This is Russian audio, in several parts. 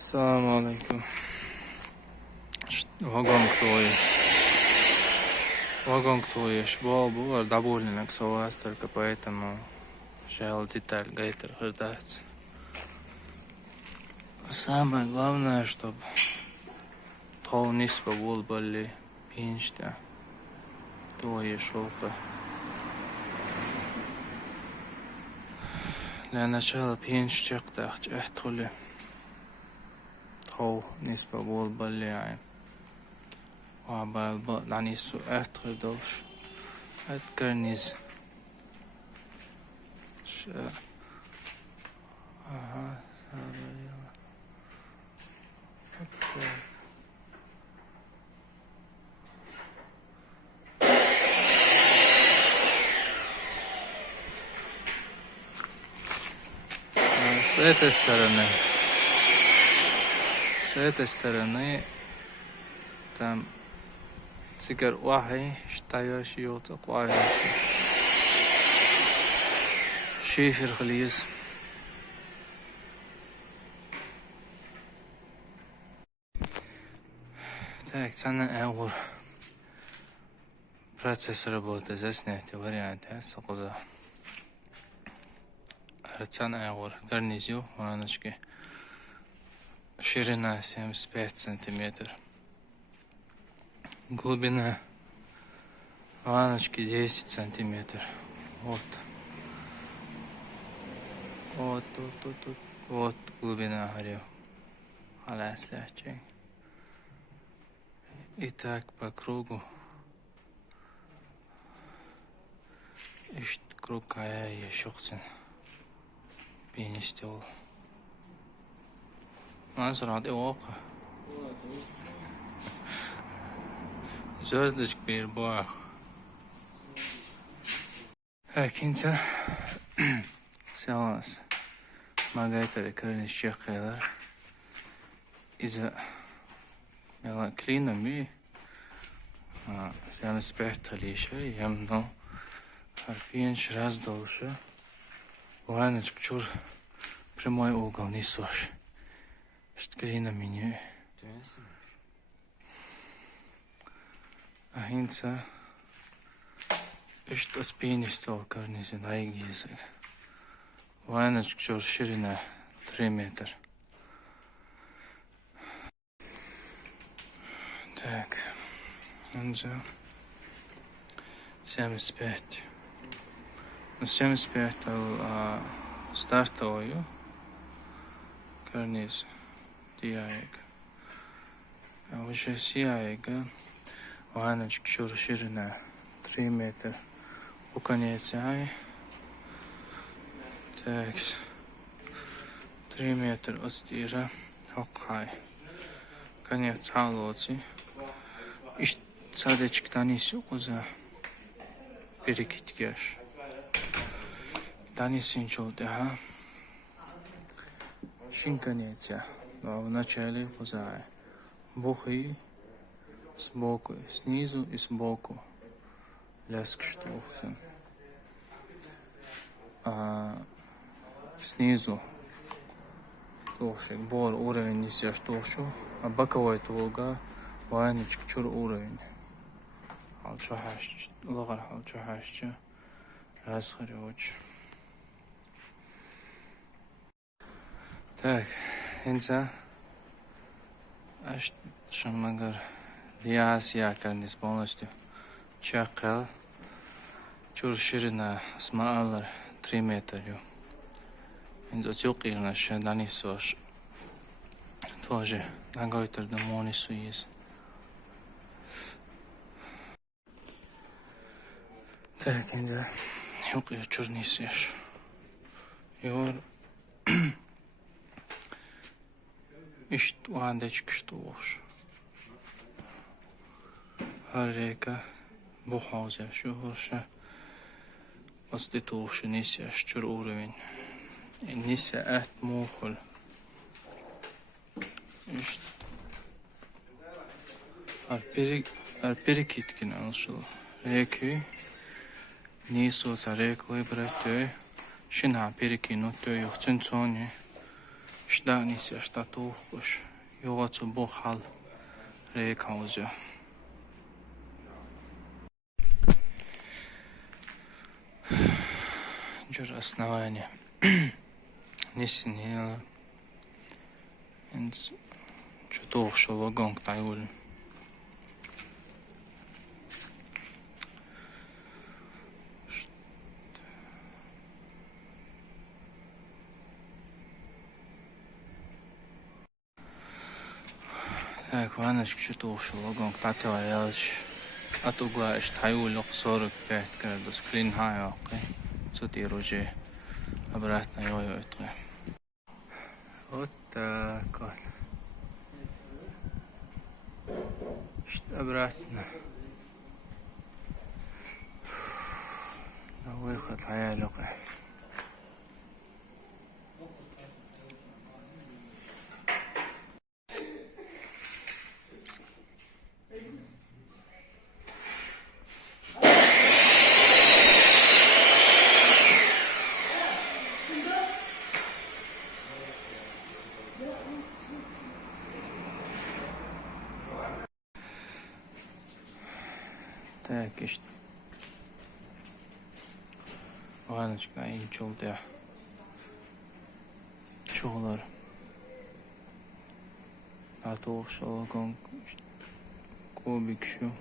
Assalamu alaikum. Вагон твой был доволен эксоваз, только поэтому шел деталь гейтер хрдается. Самое главное, чтобы то не спал были пинчта, твои шелка. Для начала пинчтек так эхтули. То не спал были وعبال يعني السؤال تقدرش هتكرنيز с этой стороны там цигар вахи штаешь йота квая шифер глиз так цена эур процесс работы заснятия варианта сокоза цена эур гарнизю ваночки ширина 75 сантиметров. Глубина ваночки 10 сантиметров. Вот глубина горел. И так по кругу. Круг кая еще chcen пенистел. Нас рады ока. Звездочка перебах. Кинца. Селас. Магайтары крылья щекайлар. Из-за мелаклина я спектали еще. Я много. Арпинч раз дольше. Ваночка чур. Прямой угол не сош. Шткалина меню. Ахинца. Что с пенистол карнизи найгизы. Ваночка чур ширина 3 метра. Так. Анза. 75. 75 стартовую. Карниз. Диаега. А уже сиаега. Ваночка чур ширина 3 метра. У конец ай. Так. 3 метра от стира. Хокхай. Конец халоци. И садочек танису куза. Перекиткеш. Танисин чолдеха. Шинканеца. Но в начале куза. Бухи. Сбоку, снизу и сбоку. Ляск штуфтен. Снизу. Толщик. Бор уровень неся штушу. А боковой толга. Ванечек чур уровень. Алчахаш. Логар алчахашча. Расхарёч. Так. Инца. Аж шамагар. Я карниз полностью чакал. Чур ширина смаалар 3 метра. Инзо цюкир наш данисош. Тоже нагойтер да монису есть. Так, инзо юкир чурнисеш. Йор ишт уандечк штуош. Harrega buhauza шуша оститулши нися чур уровень. Нися эт мухол. Арперикиткин алшыл. Реки нису цареку ибратö. Шина перекину тö юхцэн цони. Штанис я штатухуш. Йогацу бухал рекаузя. Джур основание. Нисинела. Инс чутухшо вагонг тайуль. Так, ваночка чутухшо вагонг татуаялч. Атугаш тайуль 45 градус клин хай окей. Сутируже. Обратно йо-йо. Вот так вот. Обратно. На выход хаялюка. Так, işte. Ваночка инчулда. Чулар. Атошо гонг. Кубик шу.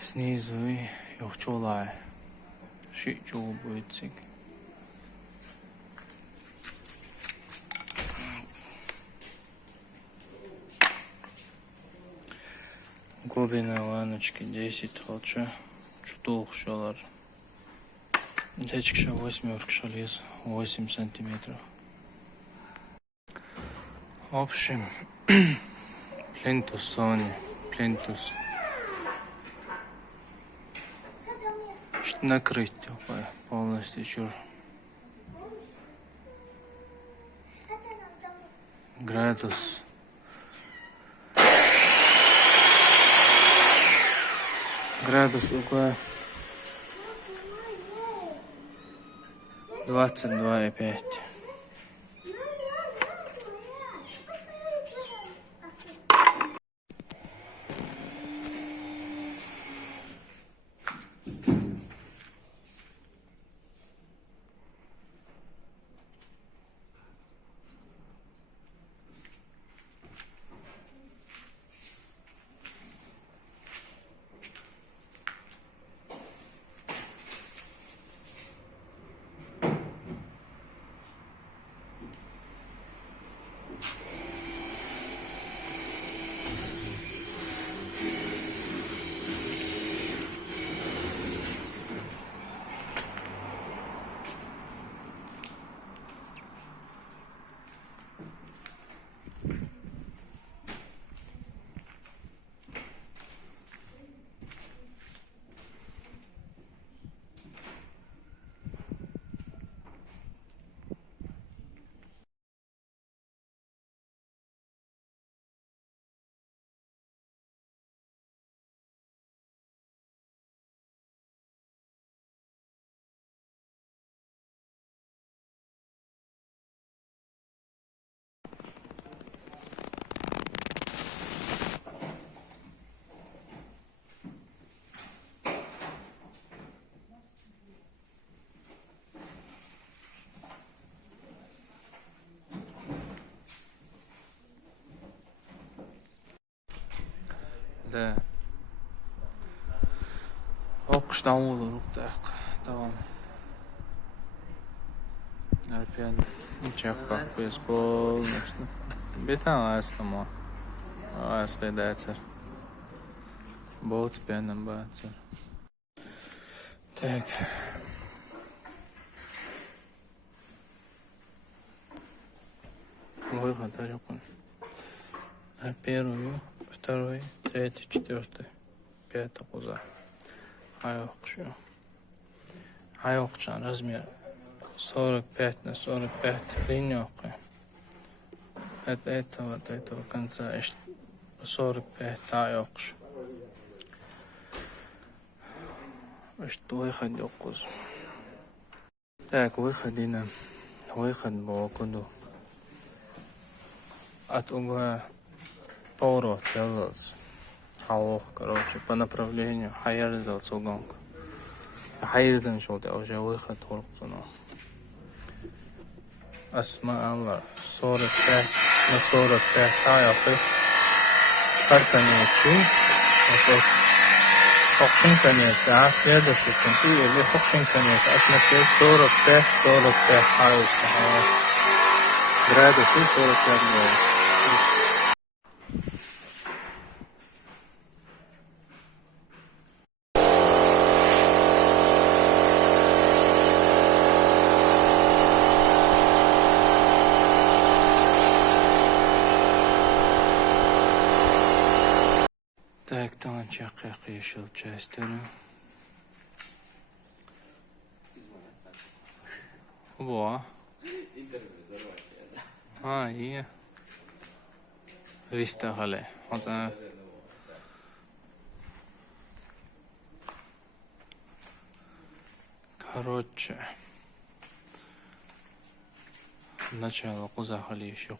Снизу и ёхчулай. Шичул будет цик. Глубина ваночки 10 холча. Чутух шалар. Дечкша 8 шализ 8 сантиметров. В общем, плинтус Сони, плинтус. Накрыть такое полностью чур. Градус. Градус около 22,5. Да. Оқыштан olur uqtaq. Tamam. Alpian чакпак полностью. Бетан аскамо. Аскадацер. Болт с пеном бацер. Так. Выход далеко. Первый, второй, третий, четвертый, пятый куза. Айокшу. Айокчан размер 45 на 45 линейка. От этого конца 45 айокшу. Что выход окуз. Так, выход был куда от угла поворот делался. Халох, короче, по направлению Хайер сделался угонку. Хайер шел, я уже выход толкнул. Асма Аллах, 45 на 45 аяқы картанечи. Вот Хокшин конец, а следующий чемпи или Хокшин конец, атмосфера 45 градусов, 45 градусов. Так, там чакай решил часть. Во. И вистахали. Короче. Начало кузахали еще.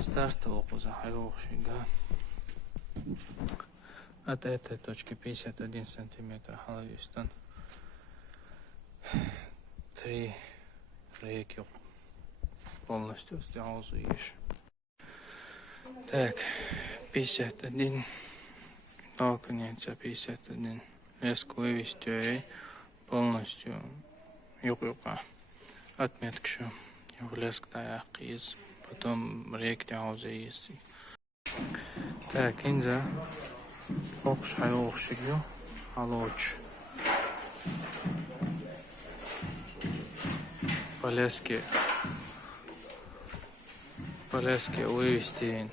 Стартовал кузахал шига. От этой точки 51 сантиметр халавистан. 3 реки полностью сделал заешь. Так, 51. До конца 51. Леск вывести полностью юг-юга. Отметка, что леск таяк из. Потом рек делал заешь. Так, инза. Окш хайох шигю. Алоч. Полески вывести.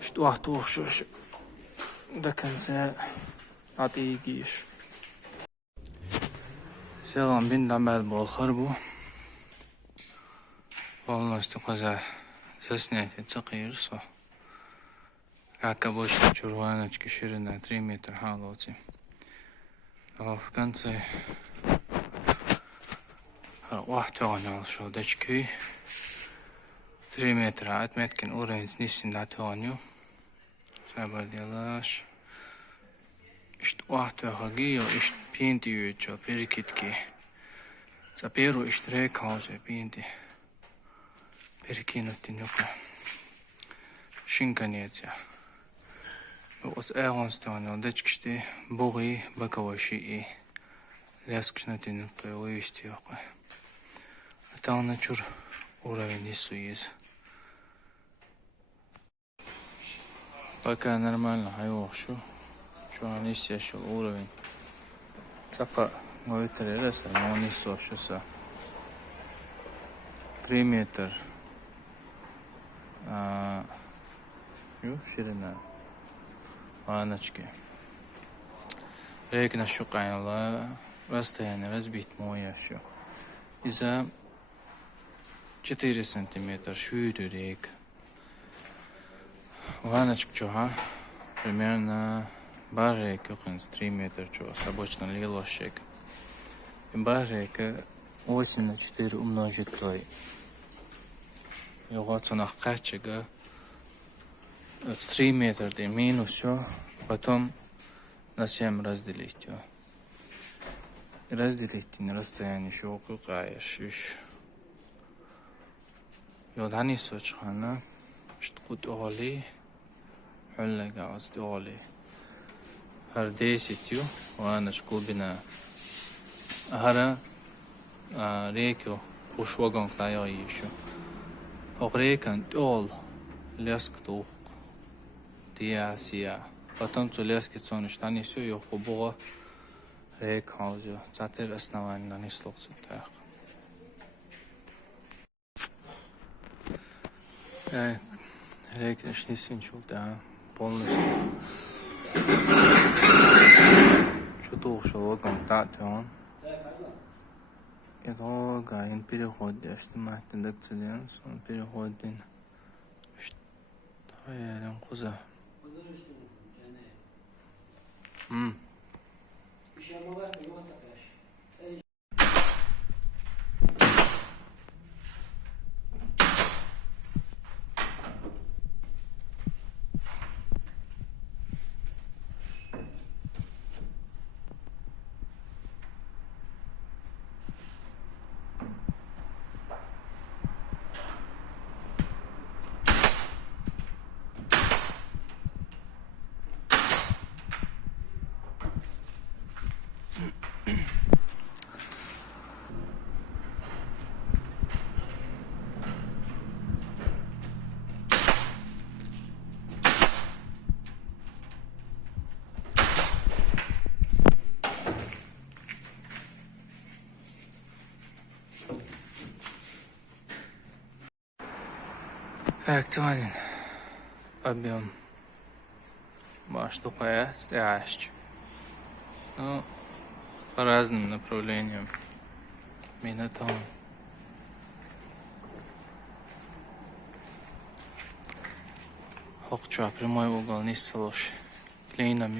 Что ахтух до конца отъедешь. Селам бин дамбал был харбу. Полностью коза заснять цакирсо. Как обычно чурваночки ширина 3 метра халоти. А в конце вахтонял шодочки 3 метра отметкин уровень снизен на тоню. Сабар делаш. Ишт вахтогио ишт пинти ючо перекидки. За первую ишт рекаузе пинти. Перекинути нюка. Шинканеца. Вот эронстоня дочкшти буги баковаши и лескшнати нюка вывести его. Там начур уровень несу есть. Пока нормально, хайохшу. Что они сещал уровень. Цапа говорит, раз, но несу шеса. 3 метра. Ширина. Ваночки. Рек на щукайла. Расстояние разбить мой еще. Из-за 4 сантиметра шире рек. Ваночка чуха. Примерно бар река 3 метра чуха. Обычно лилошек. Бар река 8 на 4 умножить той. Его цена качега 3 метра де минус все. Потом на 7 разделить его. Разделить на расстояние еще около каешь. Йодани сочхана, что кут оли, хуллага аст оли. Хар 10 ванаш глубина. Хара реку кушваган тая еще. Рекан ол леск тух тия сия. Потом цу лески цониш тани все ее хубого рек хаузю. Затер основание на нислоксу так. Рек нишни синчул да полностью. Чудо шелогом татон. Это гаин переход, что мать докцилен, сон переходин. Что я рядом куза. Актуален объем штука стоящий. Ну, по разным направлениям. Минотон. Хокчуа, прямой угол, не лошь. Клейнам